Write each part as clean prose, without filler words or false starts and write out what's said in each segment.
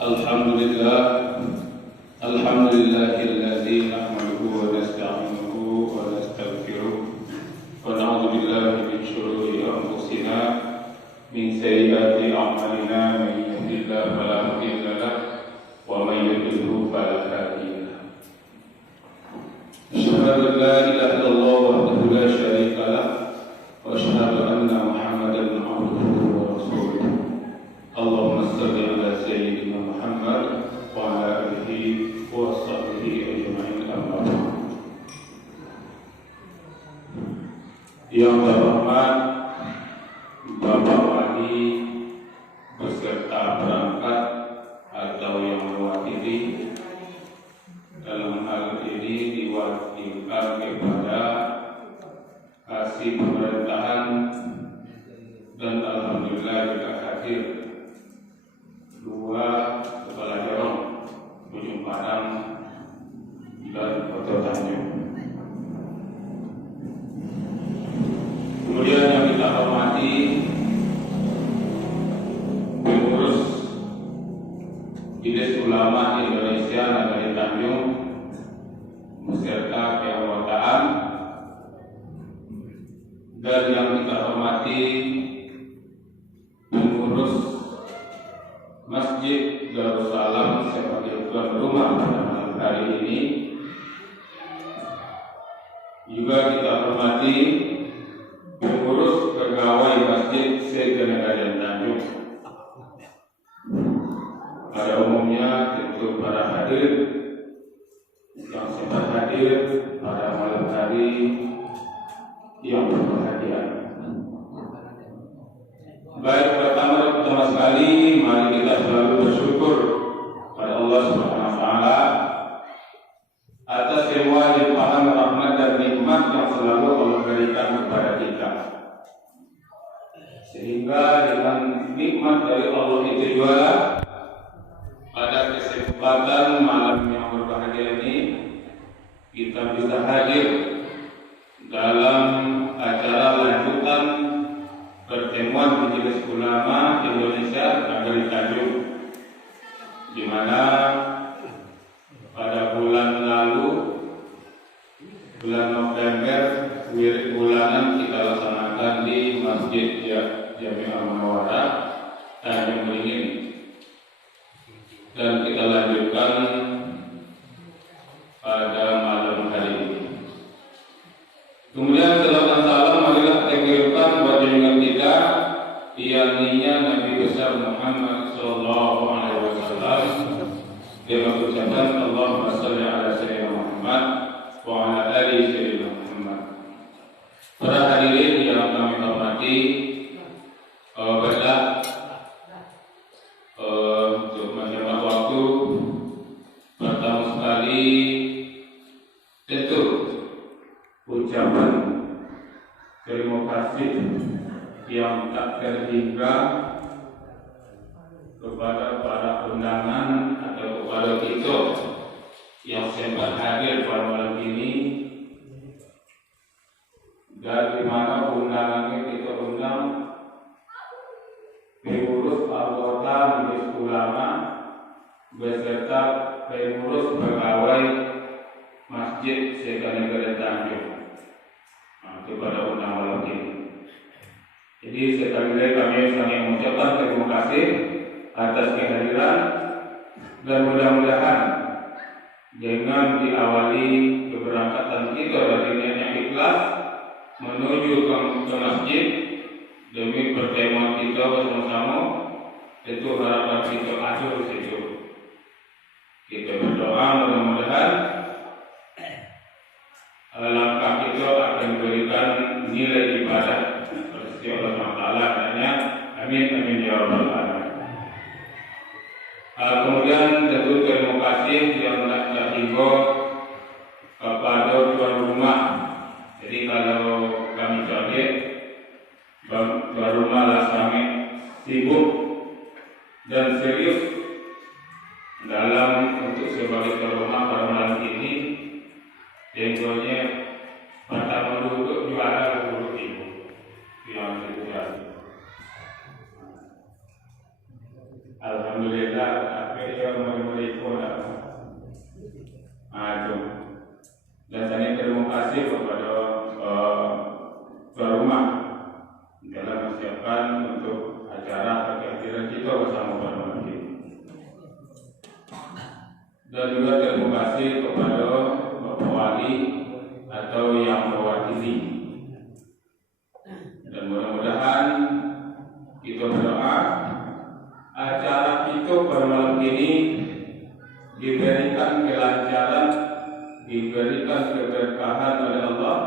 Alhamdulillah, alhamdulillahilladzi nahmaduhu wa nasta'inuhu wa nastaghfiruh wa na'udzu billahi min shururi anfusina min sayyiati a'malina man yahdihillahu fala mudilla lahu wa man yudlil fala hadiya lahu. Asyhadu an la ilaha illallah wahdahu la syarika lahu wa asyhadu anna Muhammadan abduhu wa rasuluh. Allahumma shalli ala sayyidina Muhammad wa ala alihi wa sahbihi ajma'in amma ba'd. Yang terhormat Bapak Wali beserta perangkat atau yang mewakili dalam hal ini diwakilkan kepada kasih pemerintahan dan alhamdulillah juga hadir dua kepala jorong Ujung Padang dan Kota Tanjung. Kemudian yang kita hormati pengurus Majelis Ulama Indonesia Nagari Tanjung beserta keanggotaan, dan yang kita hormati pengurus Masjid Darussalam sebagai tuan rumah pada malam hari ini. Juga kita hormati pengurus pegawai Masjid se-Nagarian Tanjung. Pada umumnya tentu para hadirin yang sempat hadir pada malam hari yang berbahagia. Baik, pertama sekali mari kita selalu bersyukur pada Allah Subhanahu wa taala atas semua limpahan rahmat dan nikmat yang selalu Allah berikan kepada kita. Sehingga dengan nikmat dari Allah itu juga pada kesempatan malam yang berbahagia ini kita bisa hadir dalam acara lanjutan pertemuan Majelis Ulama Indonesia Nagari Tanjung, di mana pada bulan lalu, bulan November, wirid bulanan kita laksanakan di Masjid Jami'ah Munawwarah Tanjung Beringin, dan kita lanjutkan pada malam hari ini. Kemudian setelah salam, marilah kita kirimkan buat junjungan kita yakni Nabi besar Muhammad sallallahu alaihi wasallam. Dia mengucapkan Allahumma shalli ala sayyidina Muhammad wa ala ali sayyidina Muhammad. Para hadirin yang kami hormati, baiklah, untuk menghemat waktu, pertama sekali tentu ucapan terima kasih yang tak terhingga kepada para undangan atau kepada kita yang sempat hadir pada malam ini, dan di mana undangannya kita undang pengurus anggota Majelis Ulama beserta pengurus pegawai Masjid se-Nagarian Tanjung kepada undang malam ini. Jadi sekali lagi kami saling mengucapkan terima kasih atas kehadiran, dan mudah-mudahan dengan diawali keberangkatan kita dari niat yang ikhlas menuju ke masjid demi pertemuan kita bersama-sama, itu harapan kita akhir situ. Kita berdoa mudah-mudahan langkah kita akan memberikan nilai ibadah seperti Allah Taala katanya. Amin amin ya rabbal alamin. Kemudian tentu terima kasih yang tak hingga kepada tuan rumah. Jadi kalau kami kaget, tuan rumah lah sangat sibuk dan serius dalam untuk sebagai tuan rumah pada malam ini. Tentunya pertama duduk juara guru ibu yang terjadi. Alhamdulillah, tapi dia mulai ikut. Aduh. Dan saya terima kasih kepada tuan rumah dalam mempersiapkan untuk acara kehadiran kita bersama pada malam ini. Dan juga terima kasih kepada Bapak Wali atau yang mewakili. Dan mudah-mudahan kita berdoa acara kita pada malam ini diberikan kelancaran, diberikan keberkahan oleh Allah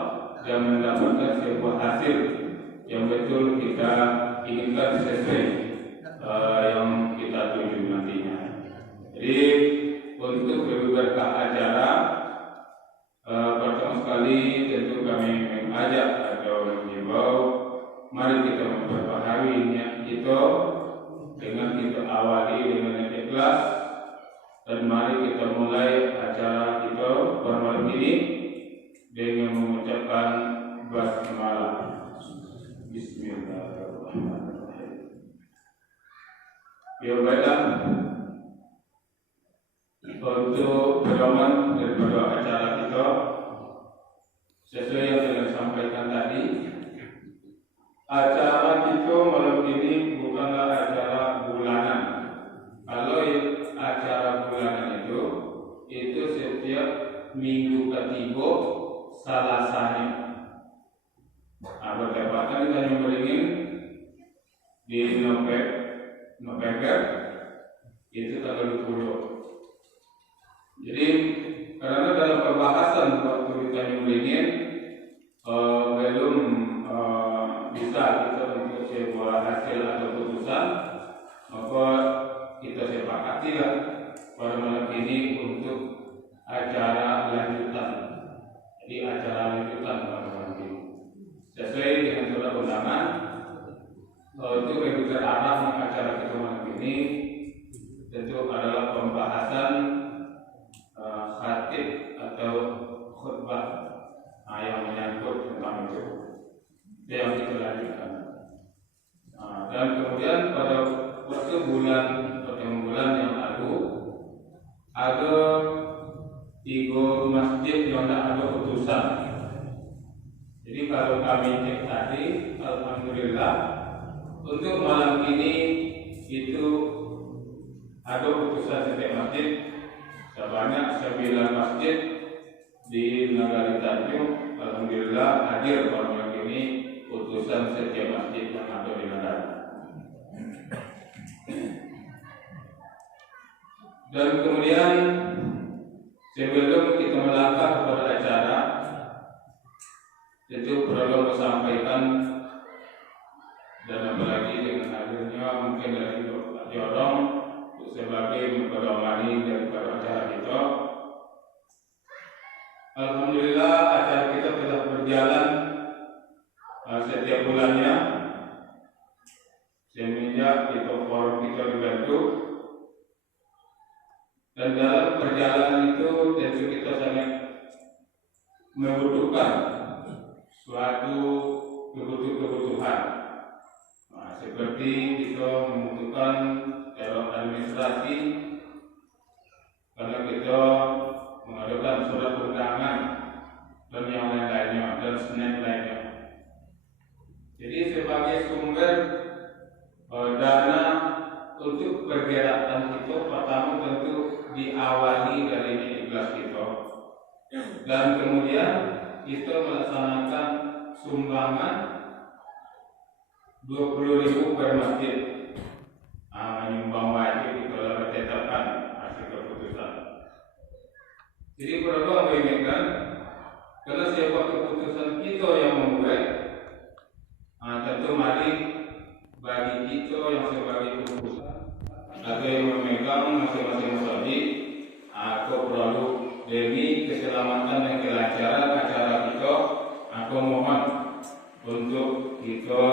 dan mendapatkan sebuah hasil yang betul kita inginkan sesuai yang kita tuju nantinya. Jadi untuk lebih berkah acara, pertama sekali tentu kami mengajak atau mengimbau, mari kita memperbaharui niat kita dengan kita awali dengan ikhlas, dan mari kita mulai acara kita pada malam ini dengan mengucapkan basmalah. Bismillahirrahmanirrahim. Ya baiklah, untuk pedoman daripada acara kita sesuai yang saya sampaikan tadi, acara kita malam ini bukanlah acara bulanan. Kalau acara bulanan itu setiap minggu ketiga Selasanya. Bertepatan kita yang beringin di November itu tanggal 20. Jadi karena dalam pembahasan waktu kita yang beringin belum bisa kita untuk sebuah hasil atau putusan, maka kita sepakatilah pada malam ini untuk acara lanjutan. Jadi acara lanjutan pada malam ini sesuai dengan surat undangan untuk reguler arah acara kita malam ini tentu adalah pembahasan khatib atau khutbah yang menyangkut tentang itu yang kita lanjutkan. Dan kemudian pada waktu bulan yang lalu ada 3 masjid yang tidak ada putusan. Jadi kalau kami cek tadi, alhamdulillah untuk malam ini itu ada putusan setiap masjid sebanyak 9 masjid di Nagari Tanjung. Alhamdulillah hadir pada malam ini putusan setiap masjid yang ada di Nagari. Dan kemudian sebelum kita melangkah kepada acara, tentu perlu sampaikan, dan apalagi dengan hadirnya mungkin dari Pak Jorong sebagai memperdomani daripada acara kita. Alhamdulillah acara kita telah berjalan setiap bulannya semenjak kita forum kita dibentuk. Dan dalam perjalanan itu tentu kita sangat membutuhkan suatu kebutuhan. Seperti kita membutuhkan dalam administrasi, karena kita mengadakan surat undangan dan yang lain-lainnya dan senin lainnya. Jadi sebagai sumber dana untuk pergerakan kita, pertama tentu diawali dari ikhlas kita, dan kemudian kita melaksanakan sumbangan 20.000 per masjid. Menyumbang wajib itu adalah ditetapkan hasil keputusan. Jadi perlu mengingatkan, karena siapa keputusan kita yang membuat, tentu mari bagi kita yang sebagai keputusan atau yang memegang masing-masing masjid, aku perlu demi keselamatan dan kelancaran acara kita, aku mohon untuk kita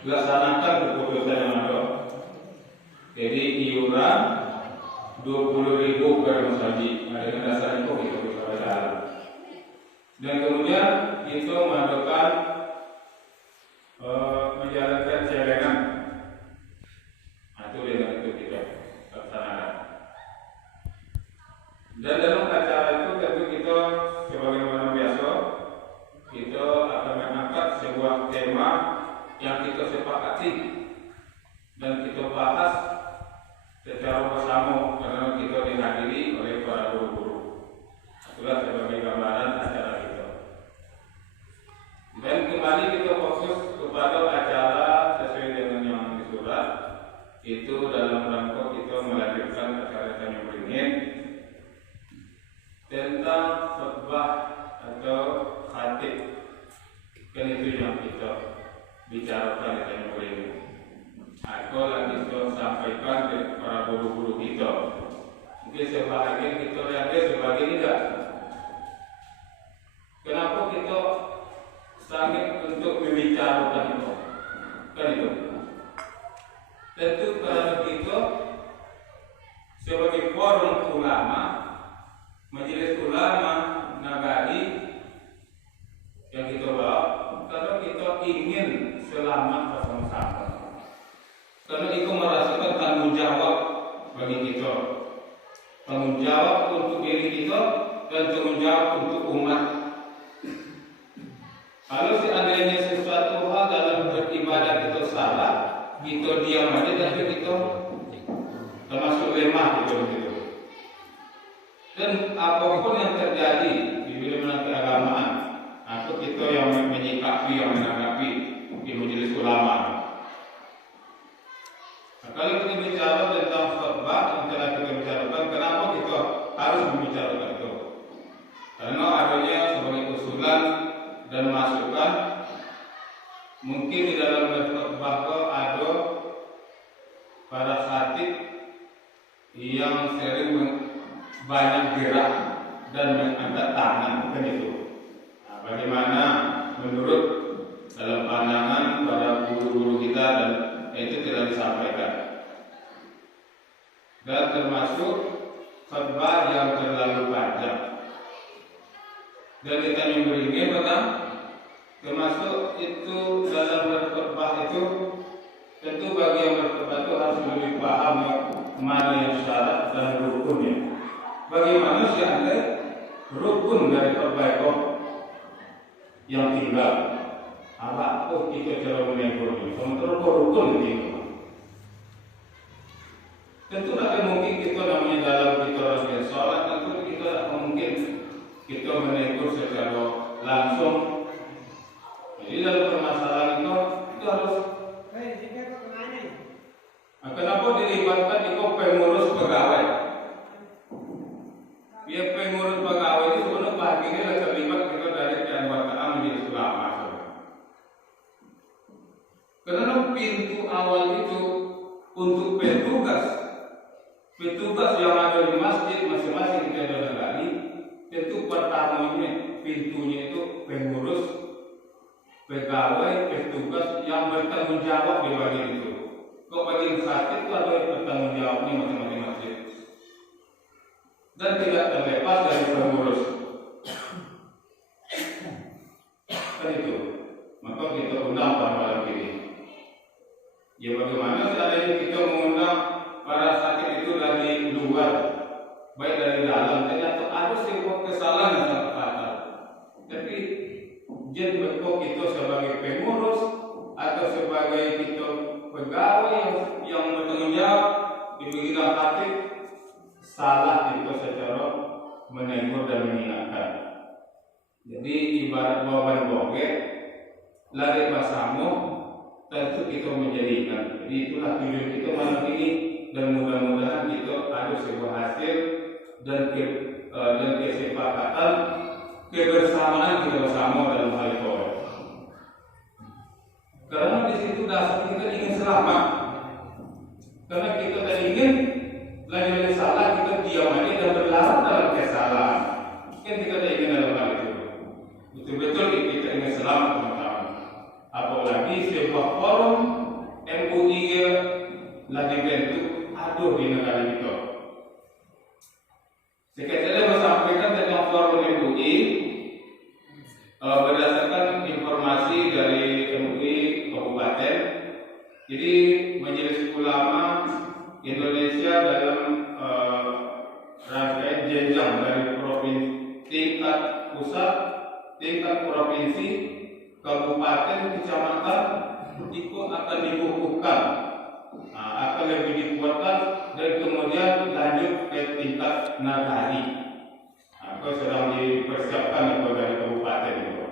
laksanakan keputusan yang ada. Jadi iuran 20.000 per masjid, dengan dasar itu kita bisa berjalan. Dan kemudian kita mengadakan menjalankan celengan. Itu dengan itu kita yang beringin tentang khutbah atau khatib. Kan itu yang kita bicarakan di yang beringin. Aku lagi kita sampaikan ke para guru-guru kita. Mungkin sebagian kita yakin, sebagian tidak. Kenapa kita sangat untuk membicarakan itu? Kan itu. Tentu karena kita sebagai forum ulama, majelis ulama nagari yang kita bawa, karena kita ingin selamat bersama-sama. Karena itu merasakan tanggung jawab bagi kita, tanggung jawab untuk diri kita dan tanggung jawab untuk umat. Kalau seandainya sesuatu hal dalam beribadah itu salah, kita diam aja dan kita termasuk lemah gitu. Dan apapun yang terjadi di bidang keagamaan, atau kita yang menyikapi, yang menanggapi di majelis ulama. Nah, kalau kita bicara tentang khutbah yang telah kita bicarakan, kenapa kita harus membicarakan itu? Karena adanya sebagai usulan dan masukan, mungkin di dalam khutbah ada para khatib yang sering banyak gerak dan mengangkat tangan, kan itu. Nah, bagaimana menurut dalam pandangan para guru-guru kita dan itu tidak disampaikan. Dan termasuk khutbah yang terlalu panjang. Dan kita yang beringin termasuk itu dalam berkhutbah itu tentu bagi yang berkhutbah itu harus lebih paham mana yang syarat dan rukunnya. Bagi manusia ada rukun dari khutbah itu yang tinggal. Apa? Oh, kita cara menegur ini. Sementara rukun itu. Tentu tidak mungkin kita namanya dalam kita orang sholat, tentu kita tidak mungkin kita menegur secara langsung. Jadi dalam permasalahan itu harus. Nah, kenapa dilibatkan itu pengurus pegawai? Dia pengurus pegawai ini sebenarnya bagiannya adalah terlibat kita dari keanggotaan menjadi ulama. Karena pintu awal itu untuk petugas yang ada di masjid masing-masing di negara, tentu pertamanya pintunya itu pengurus, pegawai, petugas yang bertanggung jawab di bagian itu. Kok bagian khatib itu ada yang bertanggung jawabnya masing-masing masjid dan tidak terlepas dari pengurus. Kan itu. Maka kita undang pada malam ini. Ya bagaimana seandainya kita mengundang para khatib itu dari luar, baik dari dalam, ternyata ada sebuah kesalahan yang sangat fatal. Tapi jadi betul kita sebagai pengurus atau sebagai kita pegawai yang bertanggung jawab di bidang khatib salah itu secara menegur dan mengingatkan. Jadi ibarat bawa bogek lari pasamu, tentu kita menjadikan. Jadi itulah tujuan kita malam ini dan mudah-mudahan kita ada sebuah hasil dan kesepakatan kebersamaan kita bersama dalam hal itu. Karena di situ dasar kita ingin selamat. Karena kita tidak ingin lagi salah, kita diam aja dan berlarut dalam kesalahan. Kan kita tidak ingin dalam hal itu. Betul-betul kita ingin selamat teman-teman. Apalagi sebuah forum MUI lagi bentuk aduh di negara kita. Sekali saya sampaikan tentang forum MUI berdasarkan informasi dari MUI Kabupaten. Jadi Majelis Ulama Indonesia dalam rangkaian jenjang dari provinsi tingkat pusat, tingkat provinsi, kabupaten, kecamatan itu akan dikukuhkan, akan lebih dikuatkan dan kemudian lanjut ke tingkat nagari. Itu sedang dipersiapkan dari kabupaten itu.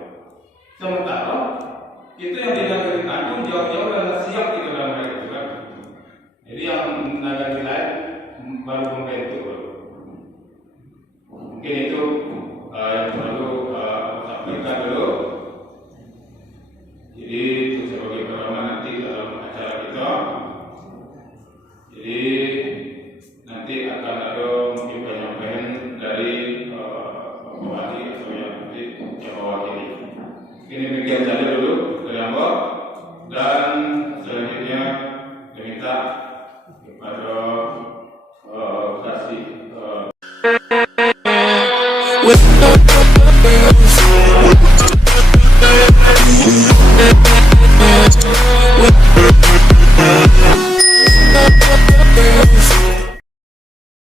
Sementara itu yang di negeri Tanjung jauh-jauh adalah siap kita dalam hal itu kan. Jadi yang nagari lain baru membentuk. yang perlu sampaikan dulu. Jadi itu sebagai pedoman nanti dalam acara kita. Jadi nanti akan ada mungkin penyampaian dari Bupati atau yang nanti yang mewakili. Ini demikian saja dulu dari hamba, dan selanjutnya diminta kepada kasih